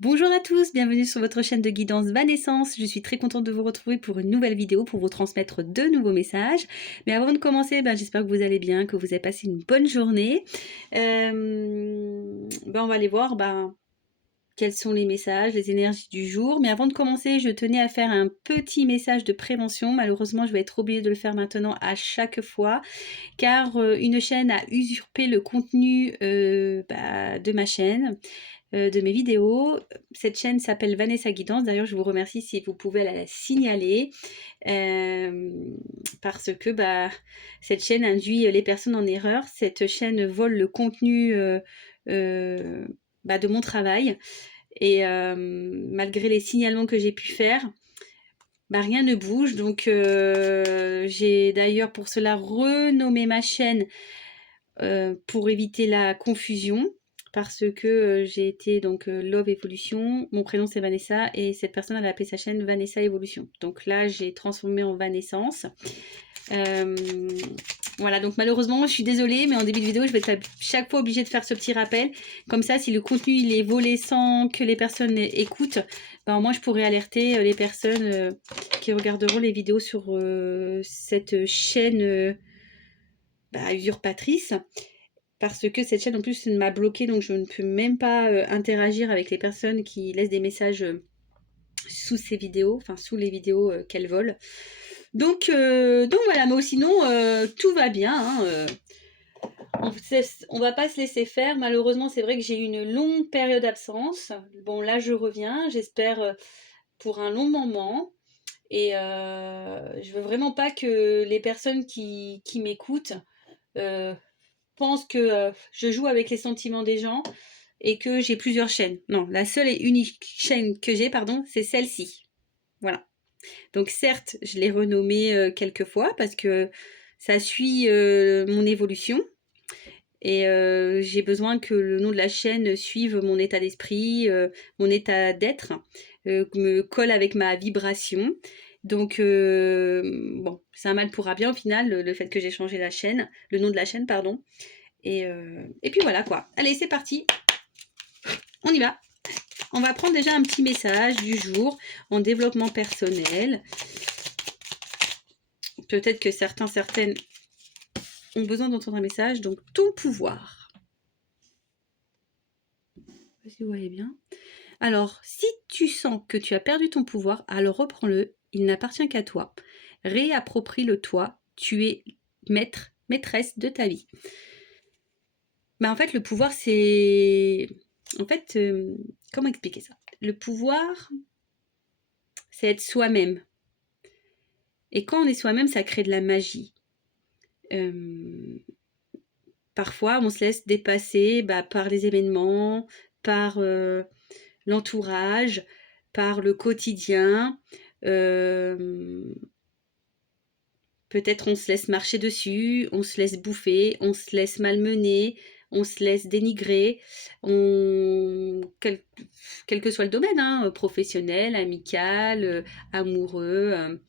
Bonjour à tous, bienvenue sur votre chaîne de guidance Vanessence. Je suis très contente de vous retrouver pour une nouvelle vidéo pour vous transmettre de nouveaux messages. Mais avant de commencer, j'espère que vous allez bien, que vous avez passé une bonne journée. On va aller voir quels sont les messages, les énergies du jour. Mais avant de commencer, je tenais à faire un petit message de prévention. Malheureusement, je vais être obligée de le faire maintenant à chaque fois, car une chaîne a usurpé le contenu de ma chaîne, de mes vidéos. Cette chaîne s'appelle Vanessa Guidance. D'ailleurs, je vous remercie si vous pouvez la signaler, parce que cette chaîne induit les personnes en erreur. Cette chaîne vole le contenu de mon travail. Et malgré les signalements que j'ai pu faire, rien ne bouge. Donc j'ai d'ailleurs pour cela renommé ma chaîne pour éviter la confusion, parce que j'ai été donc Love Evolution, mon prénom c'est Vanessa et cette personne elle a appelé sa chaîne Vanessa Evolution. Donc là j'ai transformé en Vanessence. Voilà, donc malheureusement je suis désolée, mais en début de vidéo je vais être chaque fois obligée de faire ce petit rappel. Comme ça, si le contenu il est volé sans que les personnes écoutent, au moins je pourrais alerter les personnes qui regarderont les vidéos sur cette chaîne usurpatrice. Parce que cette chaîne en plus m'a bloqué, donc je ne peux même pas interagir avec les personnes qui laissent des messages sous ces vidéos, enfin sous les vidéos qu'elles volent. Donc voilà, mais sinon tout va bien, hein, on va pas se laisser faire. Malheureusement, c'est vrai que j'ai eu une longue période d'absence. Bon, là je reviens, j'espère pour un long moment. Et je veux vraiment pas que les personnes qui m'écoutent pensent que je joue avec les sentiments des gens et que j'ai plusieurs chaînes. Non, la seule et unique chaîne que j'ai, c'est celle-ci. Voilà. Donc certes, je l'ai renommée quelques fois parce que ça suit mon évolution. Et j'ai besoin que le nom de la chaîne suive mon état d'esprit, mon état d'être, me colle avec ma vibration. Donc bon, c'est un mal pour un bien au final, le fait que j'ai changé la chaîne, le nom de la chaîne, pardon. Et puis voilà quoi. Allez, c'est parti. On y va. On va prendre déjà un petit message du jour en développement personnel. Peut-être que certaines ont besoin d'entendre un message. Donc, ton pouvoir. Si vous voyez bien. Alors, si tu sens que tu as perdu ton pouvoir, alors reprends-le. Il n'appartient qu'à toi. Réapproprie-le toi. Tu es maître, maîtresse de ta vie. En fait, le pouvoir, c'est... En fait, comment expliquer ça? Le pouvoir, c'est être soi-même. Et quand on est soi-même, ça crée de la magie. Parfois, on se laisse dépasser par les événements, par l'entourage, par le quotidien. Peut-être on se laisse marcher dessus, on se laisse bouffer, on se laisse malmener, on se laisse dénigrer. Quel que soit le domaine, hein, professionnel, amical, amoureux,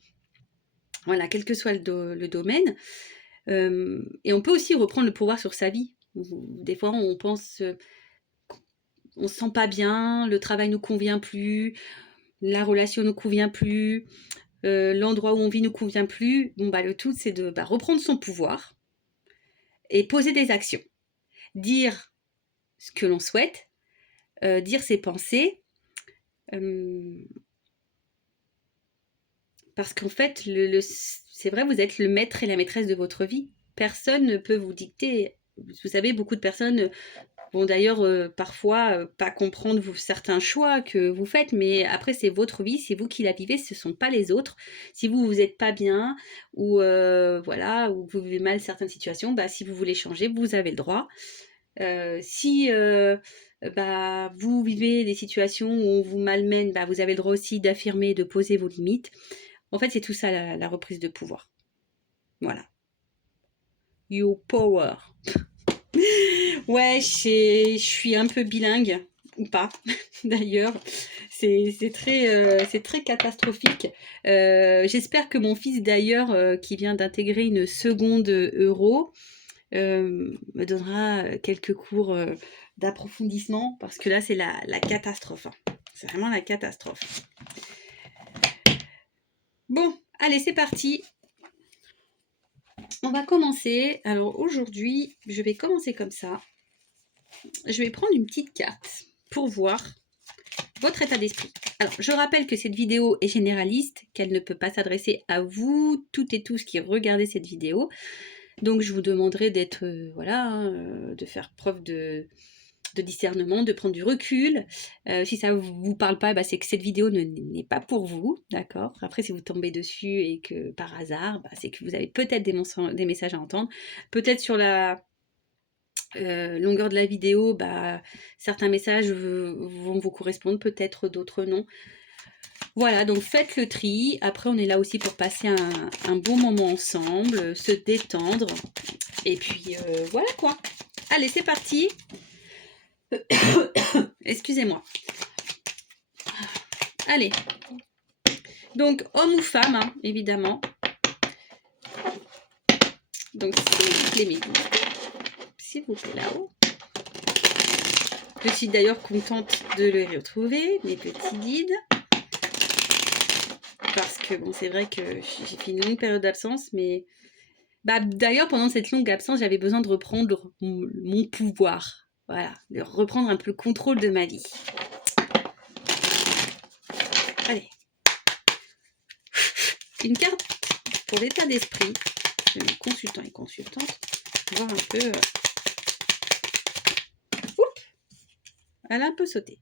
voilà, quel que soit le domaine. Et on peut aussi reprendre le pouvoir sur sa vie. Des fois, on pense, on se sent pas bien, le travail nous convient plus, la relation nous convient plus, l'endroit où on vit nous convient plus. Le tout, c'est de reprendre son pouvoir et poser des actions. Dire ce que l'on souhaite, dire ses pensées. Parce qu'en fait, c'est vrai, vous êtes le maître et la maîtresse de votre vie. Personne ne peut vous dicter. Vous savez, beaucoup de personnes vont d'ailleurs parfois pas comprendre certains choix que vous faites, mais après c'est votre vie, c'est vous qui la vivez, ce ne sont pas les autres. Si vous n'êtes pas bien ou voilà, ou vous vivez mal certaines situations, si vous voulez changer, vous avez le droit. Si vous vivez des situations où on vous malmène, vous avez le droit aussi d'affirmer, de poser vos limites. En fait, c'est tout ça la reprise de pouvoir. Voilà. Your power. Ouais, je suis un peu bilingue, ou pas, d'ailleurs. C'est très catastrophique. J'espère que mon fils, d'ailleurs, qui vient d'intégrer une seconde euro, me donnera quelques cours d'approfondissement, parce que là, c'est la catastrophe. C'est vraiment la catastrophe. Bon, allez, c'est parti. On va commencer. Alors aujourd'hui, je vais commencer comme ça. Je vais prendre une petite carte pour voir votre état d'esprit. Alors, je rappelle que cette vidéo est généraliste, qu'elle ne peut pas s'adresser à vous, toutes et tous qui regardez cette vidéo. Donc, je vous demanderai d'être, de faire preuve de discernement, de prendre du recul. Si ça ne vous parle pas, c'est que cette vidéo n'est pas pour vous, d'accord? Après, si vous tombez dessus et que par hasard, c'est que vous avez peut-être des messages à entendre. Peut-être sur la longueur de la vidéo, certains messages vont vous correspondre, peut-être d'autres non. Voilà, donc faites le tri. Après, on est là aussi pour passer un bon moment ensemble, se détendre. Et puis, voilà quoi. Allez, c'est parti. Excusez-moi. Allez. Donc, homme ou femme, hein, évidemment. Donc, c'est les maisons. S'il vous plaît, là-haut. Je suis d'ailleurs contente de les retrouver, mes petits guides. Parce que, bon, c'est vrai que j'ai fait une longue période d'absence, mais... d'ailleurs, pendant cette longue absence, j'avais besoin de reprendre mon pouvoir. Voilà, de reprendre un peu le contrôle de ma vie. Allez. Une carte pour l'état d'esprit de mes consultants et consultantes. Voir un peu... Oups, elle a un peu sauté.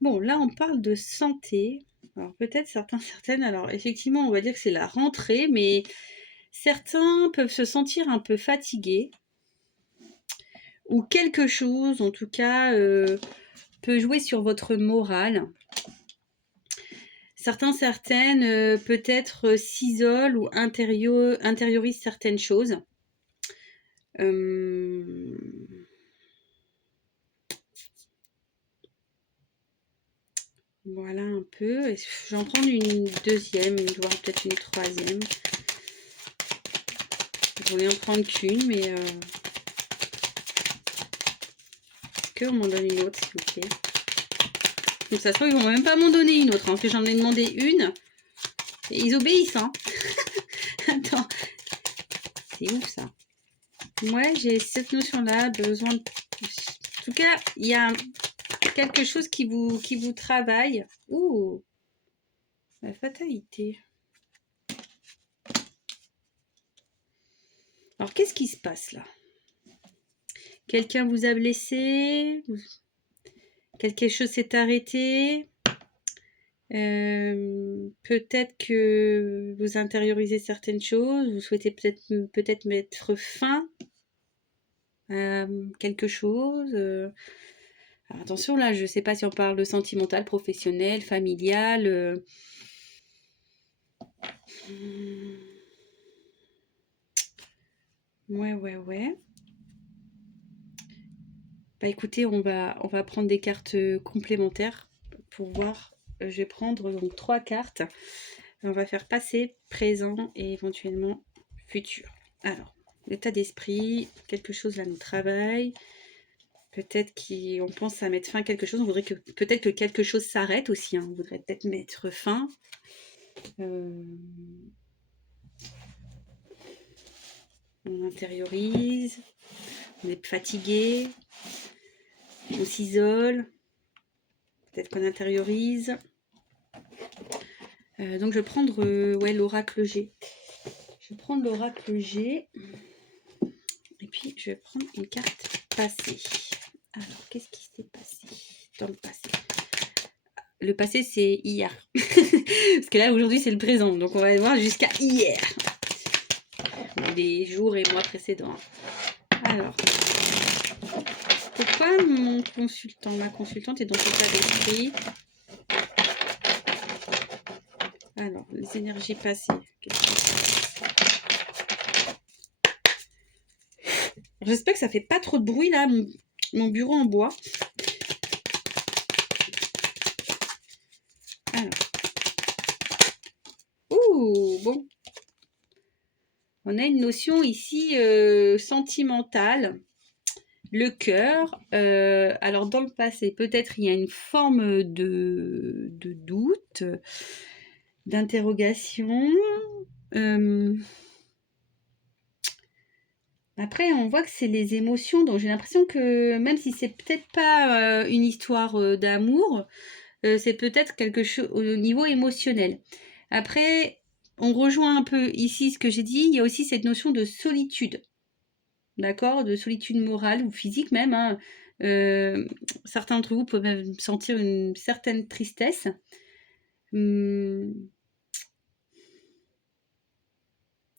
Bon, là, on parle de santé. Alors, peut-être certaines... Alors, effectivement, on va dire que c'est la rentrée, mais certains peuvent se sentir un peu fatigués. Ou quelque chose, en tout cas, peut jouer sur votre morale. Certaines, peut-être s'isolent ou intériorisent certaines choses. Voilà un peu. J'en prends une deuxième, voire peut-être une troisième. J'en ai en prendre qu'une, mais... Est-ce qu'on m'en donne une autre, s'il vous plaît? Donc ça se trouve, ils vont même pas m'en donner une autre, hein, parce que j'en ai demandé une. Et ils obéissent, hein. Attends. C'est ouf, ça. Moi, j'ai cette notion-là, besoin de... En tout cas, il y a quelque chose qui vous travaille. Ouh, la fatalité. Alors, qu'est-ce qui se passe là? Quelqu'un vous a blessé? Quelque chose s'est arrêté? Peut-être que vous intériorisez certaines choses, vous souhaitez peut-être mettre fin à quelque chose. Alors attention, là, je ne sais pas si on parle de sentimental, professionnel, familial. Ouais. Écoutez, on va prendre des cartes complémentaires pour voir. Je vais prendre donc 3 cartes. On va faire passé, présent et éventuellement futur. Alors, l'état d'esprit, quelque chose là nous travaille. Peut-être qu'on pense à mettre fin à quelque chose. On voudrait que peut-être que quelque chose s'arrête aussi. Hein. On voudrait peut-être mettre fin. On intériorise. On est fatigué. On s'isole. Peut-être qu'on intériorise. Donc je vais prendre l'oracle G. Je vais prendre l'oracle G. Et puis je vais prendre une carte passé. Alors, qu'est-ce qui s'est passé dans le passé? Le passé, c'est hier. Parce que là, aujourd'hui, c'est le présent. Donc, on va voir jusqu'à hier. Les jours et mois précédents. Alors, pourquoi ma consultante est dans cet état d'esprit? Alors, les énergies passées. J'espère que ça fait pas trop de bruit, là, mon bureau en bois. Alors. Ouh, bon. On a une notion ici sentimentale. le cœur. Alors dans le passé, peut-être il y a une forme de doute, d'interrogation. Après, on voit que c'est les émotions, donc j'ai l'impression que même si c'est peut-être pas une histoire d'amour, c'est peut-être quelque chose au niveau émotionnel. Après, on rejoint un peu ici ce que j'ai dit, il y a aussi cette notion de solitude, d'accord? De solitude morale ou physique même, hein. Certains d'entre vous peuvent même sentir une certaine tristesse. Hum,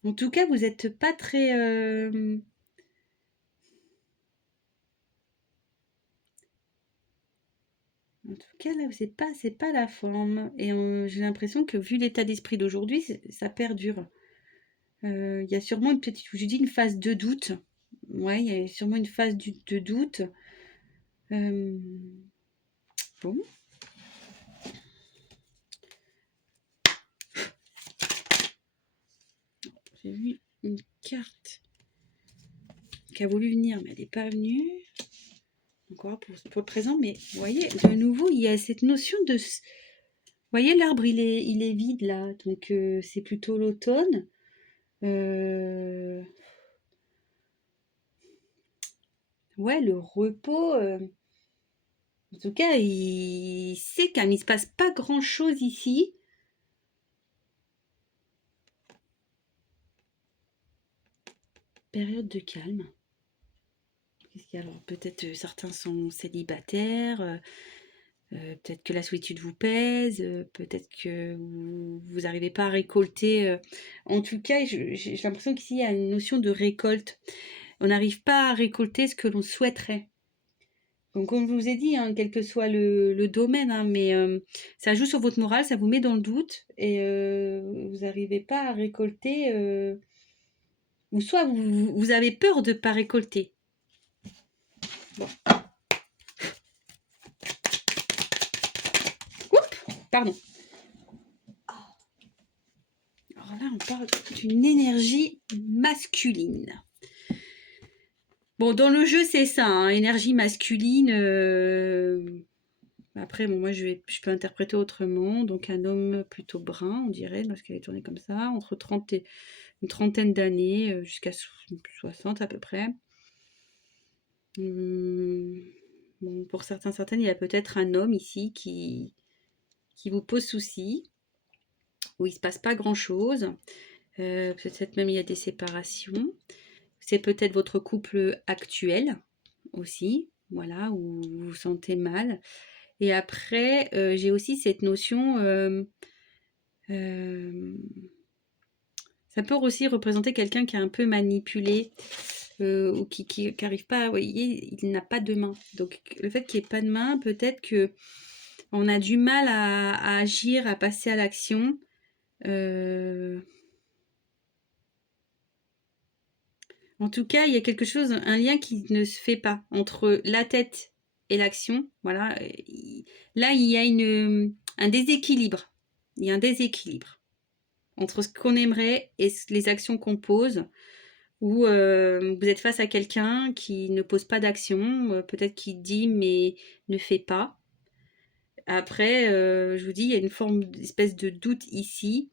En tout cas, vous n'êtes pas très... En tout cas, là, c'est pas la forme. Et j'ai l'impression que vu l'état d'esprit d'aujourd'hui, ça perdure. Il y a sûrement une petite, je dis une phase de doute. Ouais, il y a sûrement une phase de doute. Euh, bon, j'ai vu une carte qui a voulu venir, mais elle n'est pas venue. Encore pour le présent, mais vous voyez, de nouveau, il y a cette notion de... Vous voyez, l'arbre, il est vide là, donc c'est plutôt l'automne. Ouais, le repos. En tout cas, il sait qu'il ne se passe pas grand-chose ici. Période de calme. Qu'est-ce qu'il y a alors? Peut-être certains sont célibataires, peut-être que la solitude vous pèse, peut-être que vous n'arrivez pas à récolter. En tout cas, j'ai l'impression qu'ici, il y a une notion de récolte. On n'arrive pas à récolter ce que l'on souhaiterait. Donc, comme je vous ai dit, hein, quel que soit le domaine, hein, mais ça joue sur votre morale, ça vous met dans le doute et vous n'arrivez pas à récolter, ou soit vous avez peur de ne pas récolter. Bon. Oups, pardon. Alors là, on parle d'une énergie masculine. Bon, dans le jeu, c'est ça, hein, énergie masculine. Après, bon, moi, je peux interpréter autrement. Donc, un homme plutôt brun, on dirait, parce qu'elle est tournée comme ça, entre 30 et une trentaine d'années, jusqu'à 60 à peu près. Bon, pour certaines, il y a peut-être un homme ici qui vous pose souci, où il ne se passe pas grand-chose. Peut-être même il y a des séparations. C'est peut-être votre couple actuel aussi, voilà, où vous vous sentez mal. Et après, j'ai aussi cette notion, ça peut aussi représenter quelqu'un qui est un peu manipulé, ou qui n'arrive pas, vous voyez, il n'a pas de main. Donc le fait qu'il n'y ait pas de main, peut-être que on a du mal à agir, à passer à l'action. En tout cas, il y a quelque chose, un lien qui ne se fait pas entre la tête et l'action. Voilà. Là, il y a un déséquilibre. Il y a un déséquilibre entre ce qu'on aimerait et les actions qu'on pose. Ou vous êtes face à quelqu'un qui ne pose pas d'action, peut-être qui dit mais ne fait pas. Après, je vous dis, il y a une forme d'espèce de doute ici.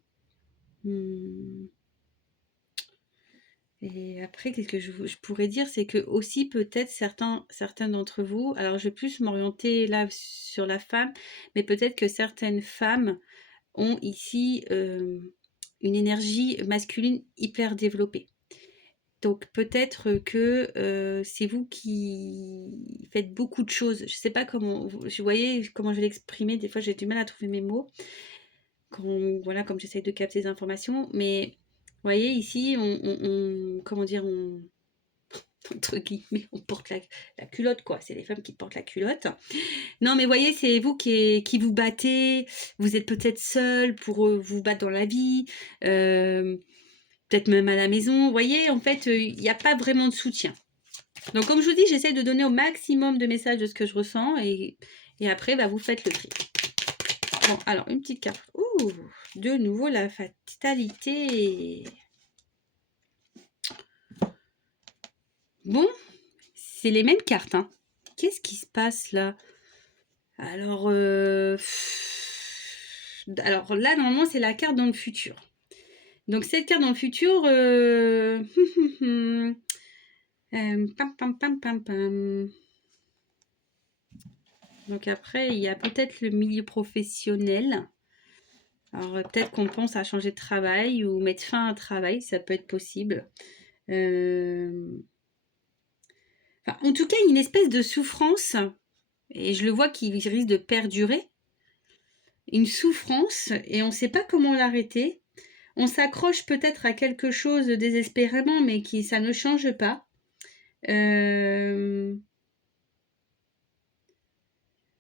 Et après, qu'est-ce que je pourrais dire, c'est que aussi peut-être certains d'entre vous, alors je vais plus m'orienter là sur la femme, mais peut-être que certaines femmes ont ici une énergie masculine hyper développée. Donc peut-être que c'est vous qui faites beaucoup de choses. Je ne sais pas comment, vous voyez comment je vais l'exprimer. Des fois, j'ai du mal à trouver mes mots. Voilà, comme j'essaie de capter des informations. Mais vous voyez, ici, comment dire, entre guillemets, on porte la culotte, quoi. C'est les femmes qui portent la culotte. Non, mais vous voyez, c'est vous qui vous battez. Vous êtes peut-être seul pour vous battre dans la vie. Peut-être même à la maison. Vous voyez, en fait, il n'y a pas vraiment de soutien. Donc, comme je vous dis, j'essaie de donner au maximum de messages de ce que je ressens. Et après, bah, vous faites le tri. Bon, alors, une petite carte. Ouh, de nouveau, la fatalité. Bon, c'est les mêmes cartes, hein. Qu'est-ce qui se passe là? Alors, alors là, normalement, c'est la carte dans le futur. Donc cette carte dans le futur, pam, pam, pam, pam, pam. Donc après, il y a peut-être le milieu professionnel. Alors peut-être qu'on pense à changer de travail ou mettre fin à un travail, ça peut être possible. Enfin, en tout cas, une espèce de souffrance, et je le vois qui risque de perdurer. Une souffrance, et on ne sait pas comment l'arrêter. On s'accroche peut-être à quelque chose désespérément, mais qui ça ne change pas.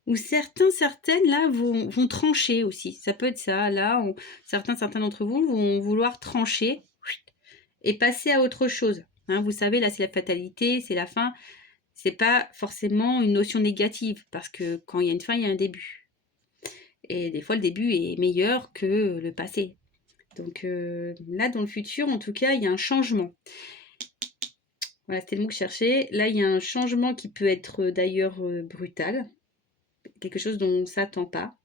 Ou certaines là vont trancher aussi. Ça peut être ça. Là, certains d'entre vous vont vouloir trancher et passer à autre chose. Hein, vous savez, là, c'est la fatalité, c'est la fin. C'est pas forcément une notion négative, parce que quand il y a une fin, il y a un début. Et des fois, le début est meilleur que le passé. Donc là, dans le futur, en tout cas, il y a un changement. Voilà, c'était le mot que je cherchais. Là, il y a un changement qui peut être d'ailleurs brutal. Quelque chose dont on ne s'attend pas.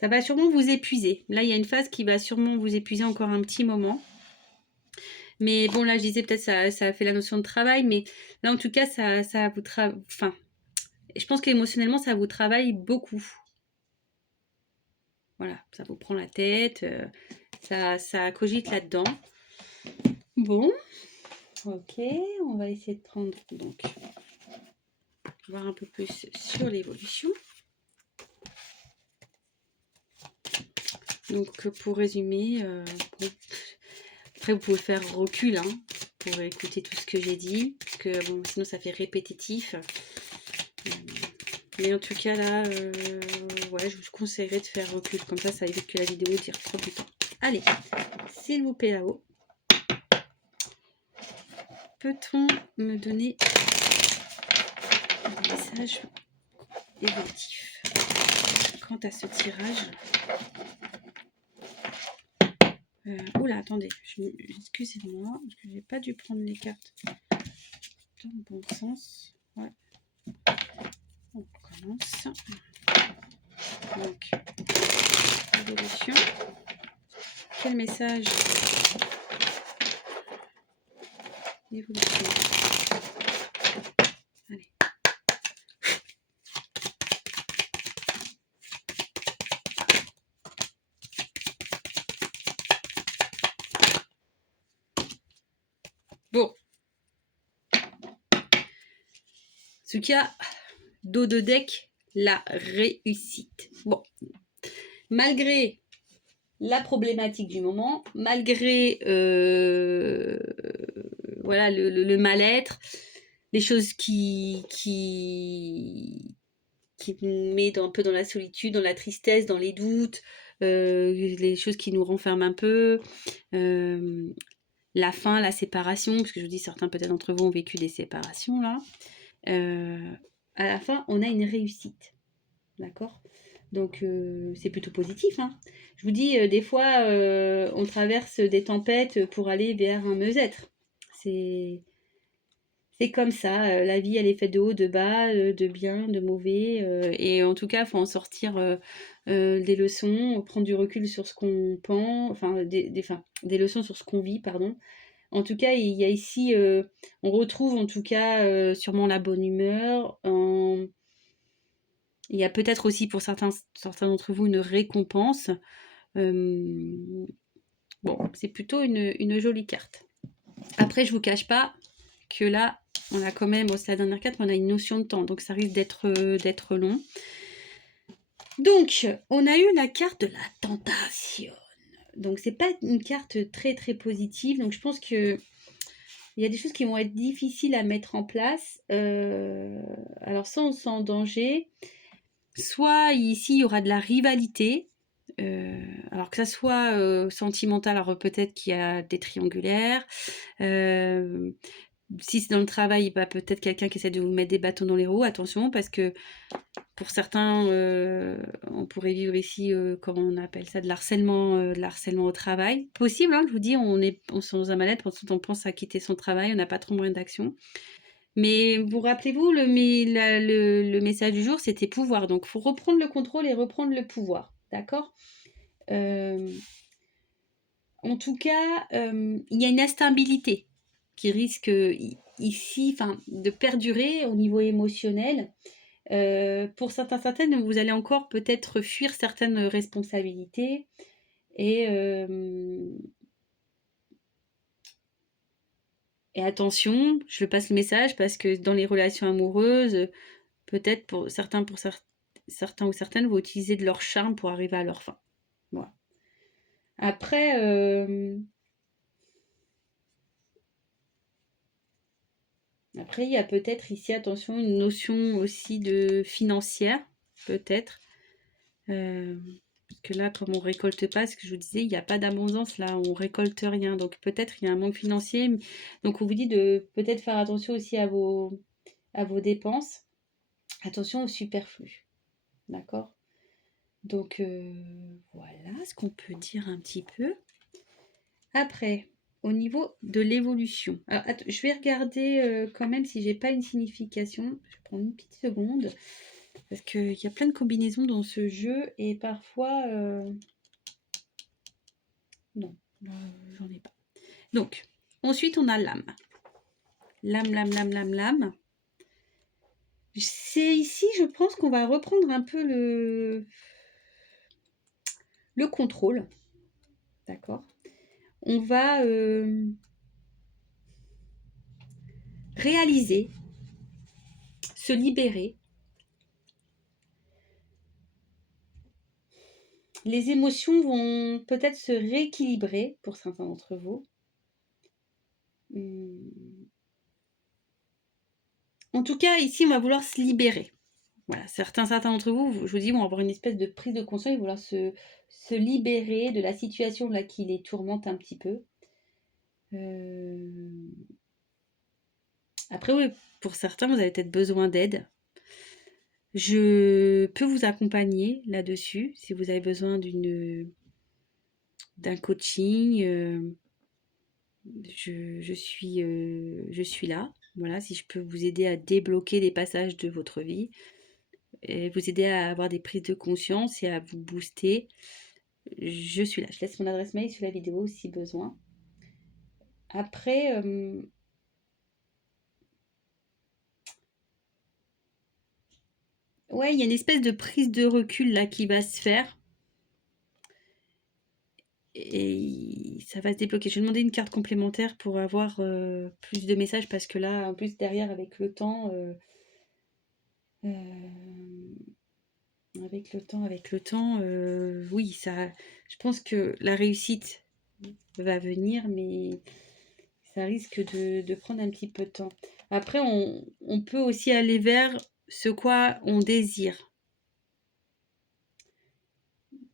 Ça va sûrement vous épuiser. Là, il y a une phase qui va sûrement vous épuiser encore un petit moment. Mais bon, là, je disais peut-être ça a fait la notion de travail, mais là, en tout cas, ça vous enfin, je pense qu'émotionnellement, ça vous travaille beaucoup. Voilà, ça vous prend la tête, ça cogite là-dedans. Bon, ok, on va essayer de prendre, donc, voir un peu plus sur l'évolution. Donc, pour résumer, bon, après, vous pouvez faire recul, hein, pour écouter tout ce que j'ai dit, parce que bon, sinon ça fait répétitif. Mais en tout cas là, ouais, je vous conseillerais de faire recul, comme ça évite que la vidéo tire trop du temps. Allez, s'il vous plaît là-haut, peut-on me donner un message évolutif quant à ce tirage? Oula, attendez, excusez-moi, parce que j'ai pas dû prendre les cartes dans le bon sens. Ouais. On commence. Donc, évolution. Quel message? Évolution. Allez. Bon. En tout cas, dos de deck, la réussite. Bon. Malgré la problématique du moment, malgré voilà, le mal-être, les choses qui nous met un peu dans la solitude, dans la tristesse, dans les doutes, les choses qui nous renferment un peu, la fin, la séparation, parce que je vous dis, certains peut-être d'entre vous ont vécu des séparations là. À la fin, on a une réussite, d'accord? Donc c'est plutôt positif, hein. Je vous dis, des fois, on traverse des tempêtes pour aller vers un mieux-être. C'est comme ça, la vie elle est faite de haut, de bas, de bien, de mauvais, et en tout cas, il faut en sortir des leçons, prendre du recul sur ce qu'on pense, enfin des leçons sur ce qu'on vit, pardon. En tout cas, il y a ici, on retrouve en tout cas sûrement la bonne humeur. Il y a peut-être aussi pour certains d'entre vous une récompense. Bon, c'est plutôt une jolie carte. Après, je vous cache pas que là, on a quand même, c'est la dernière carte, mais on a une notion de temps, donc ça risque d'être long. Donc, on a eu la carte de la tentation. Donc, c'est pas une carte très très positive. Donc, je pense que il y a des choses qui vont être difficiles à mettre en place. Alors, soit on se sent en danger, soit ici, il y aura de la rivalité. Alors que ça soit sentimental, alors peut-être qu'il y a des triangulaires. si c'est dans le travail, bah, peut-être quelqu'un qui essaie de vous mettre des bâtons dans les roues, attention, parce que pour certains, on pourrait vivre ici, comment on appelle ça, de l'harcèlement au travail. Possible, hein, je vous dis, on se dans un mal-être quand on pense à quitter son travail, on n'a pas trop moyen d'action. Mais vous rappelez-vous, le message du jour, c'était pouvoir. Donc, il faut reprendre le contrôle et reprendre le pouvoir. D'accord. En tout cas, il y a une instabilité qui risque ici de perdurer au niveau émotionnel. Pour certaines, vous allez encore peut-être fuir certaines responsabilités et, et attention, je passe le message parce que dans les relations amoureuses, peut-être certains ou certaines vont utiliser de leur charme pour arriver à leur fin. Voilà. Après, il y a peut-être ici, attention, une notion aussi de financière, peut-être. Parce que là, comme on récolte pas, ce que je vous disais, il n'y a pas d'abondance, là, on récolte rien. Donc peut-être il y a un manque financier. Donc on vous dit de peut-être faire attention aussi à vos dépenses. Attention au superflu. D'accord. Donc voilà ce qu'on peut dire un petit peu. Après, au niveau de l'évolution. Alors, je vais regarder quand même si j'ai pas une signification. Je vais prendre une petite seconde. Parce qu'il y a plein de combinaisons dans ce jeu et parfois... non, j'en ai pas. Donc, ensuite, on a l'âme. L'âme. C'est ici, je pense qu'on va reprendre un peu le contrôle. D'accord. On va réaliser, se libérer. Les émotions vont peut-être se rééquilibrer pour certains d'entre vous. En tout cas, ici, on va vouloir se libérer. Voilà, certains d'entre vous, je vous dis, vont avoir une espèce de prise de conscience, ils vont vouloir se libérer de la situation là qui les tourmente un petit peu. Après, oui, pour certains, vous avez peut-être besoin d'aide. Je peux vous accompagner là-dessus si vous avez besoin d'un coaching. Je suis là. Voilà, si je peux vous aider à débloquer des passages de votre vie et vous aider à avoir des prises de conscience et à vous booster, je suis là. Je laisse mon adresse mail sous la vidéo si besoin. Après, ouais, il y a une espèce de prise de recul là qui va se faire. Et ça va se débloquer. Je vais demander une carte complémentaire pour avoir plus de messages parce que là, en plus, derrière, avec le temps, oui, ça, je pense que la réussite va venir, mais ça risque de prendre un petit peu de temps. Après, on peut aussi aller vers ce quoi on désire.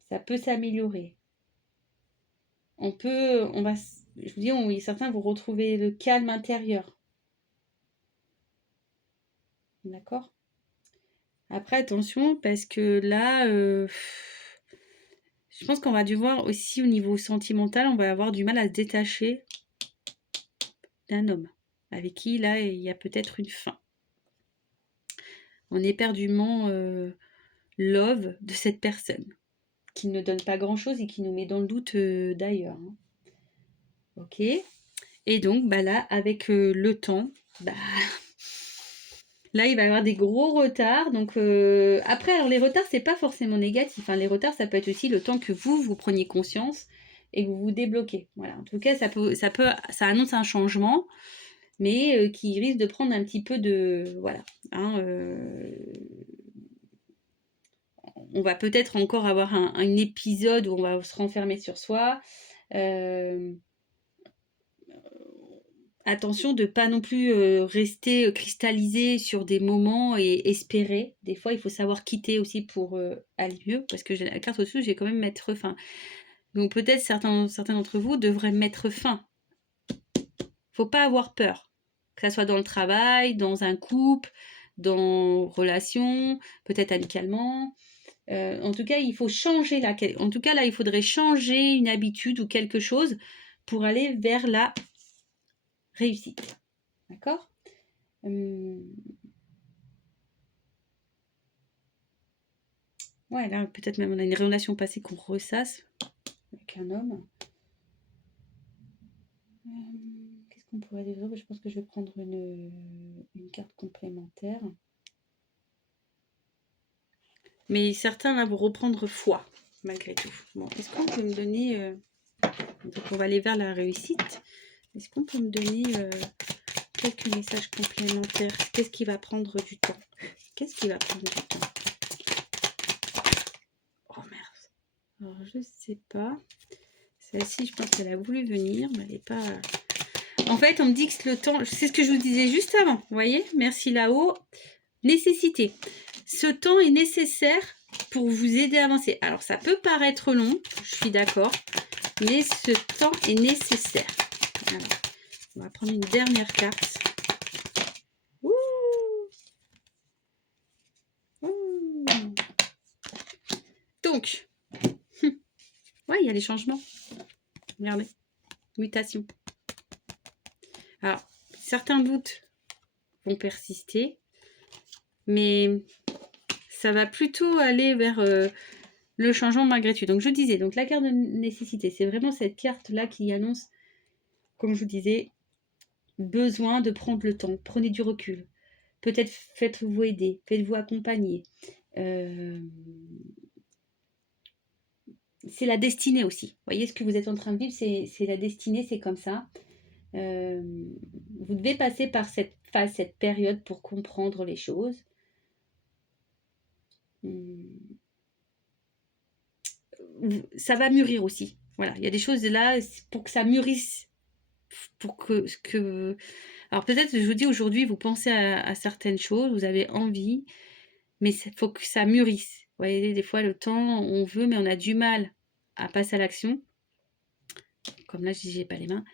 Ça peut s'améliorer. Je vous dis, certains vont retrouver le calme intérieur. D'accord? Après, attention, parce que là, je pense qu'on va devoir aussi, au niveau sentimental, on va avoir du mal à se détacher d'un homme avec qui, là, il y a peut-être une fin. On est éperdument love de cette personne qui ne donne pas grand-chose et qui nous met dans le doute d'ailleurs. Hein. Ok. Et donc, bah là, avec le temps, bah, là, il va y avoir des gros retards. Donc, après, alors les retards, c'est pas forcément négatif. Hein. Les retards, ça peut être aussi le temps que vous preniez conscience et que vous vous débloquez. Voilà. En tout cas, ça annonce un changement, mais qui risque de prendre un petit peu de, voilà. Hein, on va peut-être encore avoir un épisode où on va se renfermer sur soi. Attention de pas non plus rester cristallisé sur des moments et espérer. Des fois, il faut savoir quitter aussi pour aller mieux, parce que j'ai la carte au-dessus, j'ai quand même mettre fin. Donc peut-être certains d'entre vous devraient mettre fin. Faut pas avoir peur. que ça soit dans le travail, dans un couple, dans relation, peut-être amicalement. En tout cas, il faut changer là. En tout cas, là, il faudrait changer une habitude ou quelque chose pour aller vers la réussite. D'accord? Ouais, là, peut-être même on a une relation passée qu'on ressasse avec un homme. Qu'est-ce qu'on pourrait dire? Je pense que je vais prendre une carte complémentaire. Mais certains là vont reprendre foi, malgré tout. Bon, est-ce qu'on peut me donner... Donc on va aller vers la réussite. Est-ce qu'on peut me donner quelques messages complémentaires? Qu'est-ce qui va prendre du temps? Qu'est-ce qui va prendre du temps? Oh merde. Alors je sais pas. Celle-ci, je pense qu'elle a voulu venir, mais elle n'est pas... En fait, on me dit que le temps... C'est ce que je vous disais juste avant. Vous voyez? Merci là-haut. Nécessité. Ce temps est nécessaire pour vous aider à avancer. Alors, ça peut paraître long, je suis d'accord, mais ce temps est nécessaire. Alors, on va prendre une dernière carte. Ouh. Ouh. Donc, ouais, il y a les changements. Regardez, mutation. Alors, certains doutes vont persister, mais ça va plutôt aller vers le changement malgré tout. Donc, je disais, donc la carte de nécessité, c'est vraiment cette carte-là qui annonce, comme je vous disais, besoin de prendre le temps. Prenez du recul. Peut-être faites-vous aider, faites-vous accompagner. C'est la destinée aussi. Vous voyez ce que vous êtes en train de vivre, c'est la destinée, c'est comme ça. Vous devez passer par cette phase, cette période pour comprendre les choses. Ça va mûrir aussi. Voilà, il y a des choses là pour que ça mûrisse, pour que... Alors peut-être, je vous dis aujourd'hui, vous pensez à certaines choses, vous avez envie, mais il faut que ça mûrisse. Vous voyez, des fois, le temps, on veut, mais on a du mal à passer à l'action. Comme là, je dis, j'ai pas les mains.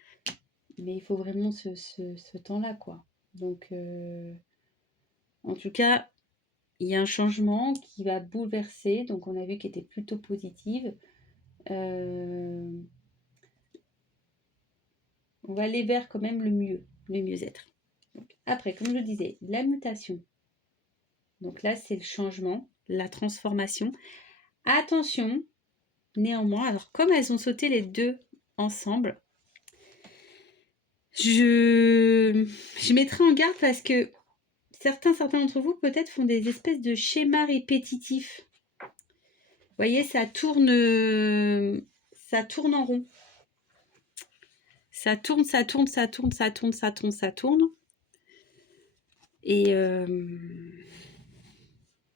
Mais il faut vraiment ce temps-là, quoi. Donc, en tout cas, il y a un changement qui va bouleverser. Donc, on a vu qu'il était plutôt positive. On va aller vers quand même le mieux-être. Après, comme je disais, la mutation. Donc là, c'est le changement, la transformation. Attention, néanmoins, alors comme elles ont sauté les deux ensemble, je mettrai en garde parce que certains d'entre vous peut-être font des espèces de schémas répétitifs. Vous voyez, ça tourne en rond. Ça tourne. Et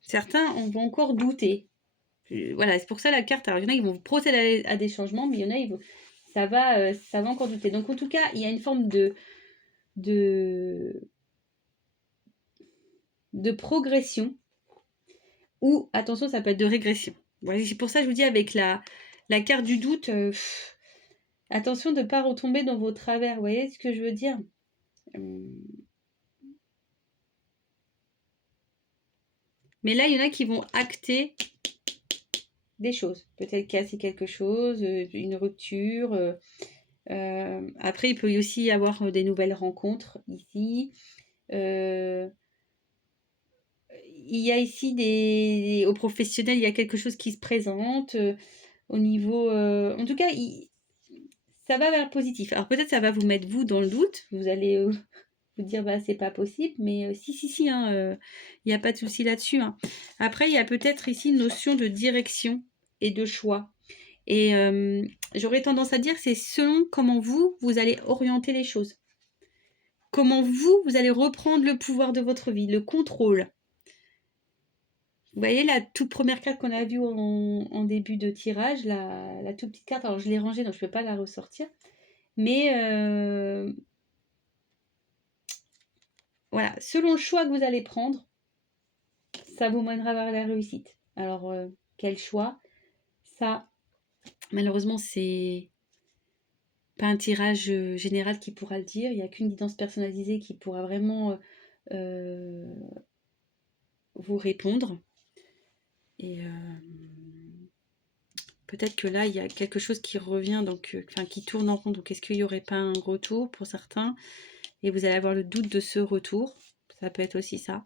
certains on va encore douter. Voilà, c'est pour ça la carte. Alors, il y en a qui vont procéder à des changements, mais il y en a, ça va encore douter. Donc, en tout cas, il y a une forme de progression ou, attention, ça peut être de régression. Voilà, c'est pour ça que je vous dis avec la carte du doute, attention de ne pas retomber dans vos travers. Vous voyez ce que je veux dire? Mais là, il y en a qui vont acter des choses. Peut-être casser quelque chose, une rupture. Après, il peut aussi y avoir des nouvelles rencontres ici. Il y a ici au professionnel, il y a quelque chose qui se présente. Au niveau... en tout cas, ça va vers le positif. Alors peut-être ça va vous mettre vous dans le doute. Vous allez vous dire bah c'est pas possible, mais si, hein, il n'y a pas de souci là-dessus. Hein. Après, il y a peut-être ici une notion de direction et de choix. Et j'aurais tendance à dire que c'est selon comment vous allez orienter les choses. Comment vous allez reprendre le pouvoir de votre vie, le contrôle. Vous voyez la toute première carte qu'on a vue en début de tirage, la toute petite carte, alors je l'ai rangée, donc je ne peux pas la ressortir. Mais voilà, selon le choix que vous allez prendre, ça vous mènera vers la réussite. Alors, quel choix? Ça, malheureusement, c'est pas un tirage général qui pourra le dire. Il n'y a qu'une guidance personnalisée qui pourra vraiment vous répondre. Et peut-être que là, il y a quelque chose qui revient, donc, enfin, qui tourne en rond. Donc, est-ce qu'il n'y aurait pas un retour pour certains? Et vous allez avoir le doute de ce retour. Ça peut être aussi ça.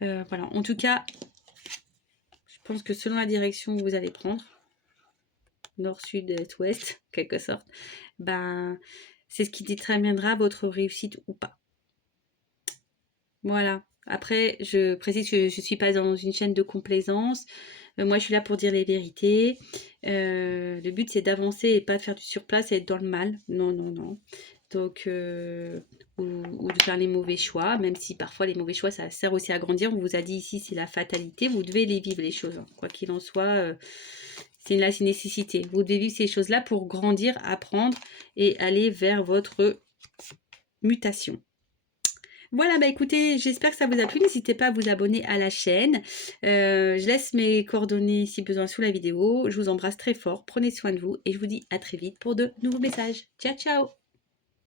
Voilà. En tout cas, je pense que selon la direction que vous allez prendre, nord, sud, est, ouest, en quelque sorte, ben, c'est ce qui déterminera votre réussite ou pas. Voilà. Après, je précise que je ne suis pas dans une chaîne de complaisance. Moi, je suis là pour dire les vérités. Le but, c'est d'avancer et pas de faire du surplace et être dans le mal. Non, non, non. Donc, ou de faire les mauvais choix, même si parfois les mauvais choix, ça sert aussi à grandir. On vous a dit ici, c'est la fatalité. Vous devez les vivre, les choses. Quoi qu'il en soit, c'est une nécessité. Vous devez vivre ces choses-là pour grandir, apprendre et aller vers votre mutation. Voilà, bah écoutez, j'espère que ça vous a plu. N'hésitez pas à vous abonner à la chaîne. Je laisse mes coordonnées si besoin sous la vidéo. Je vous embrasse très fort. Prenez soin de vous et je vous dis à très vite pour de nouveaux messages. Ciao, ciao!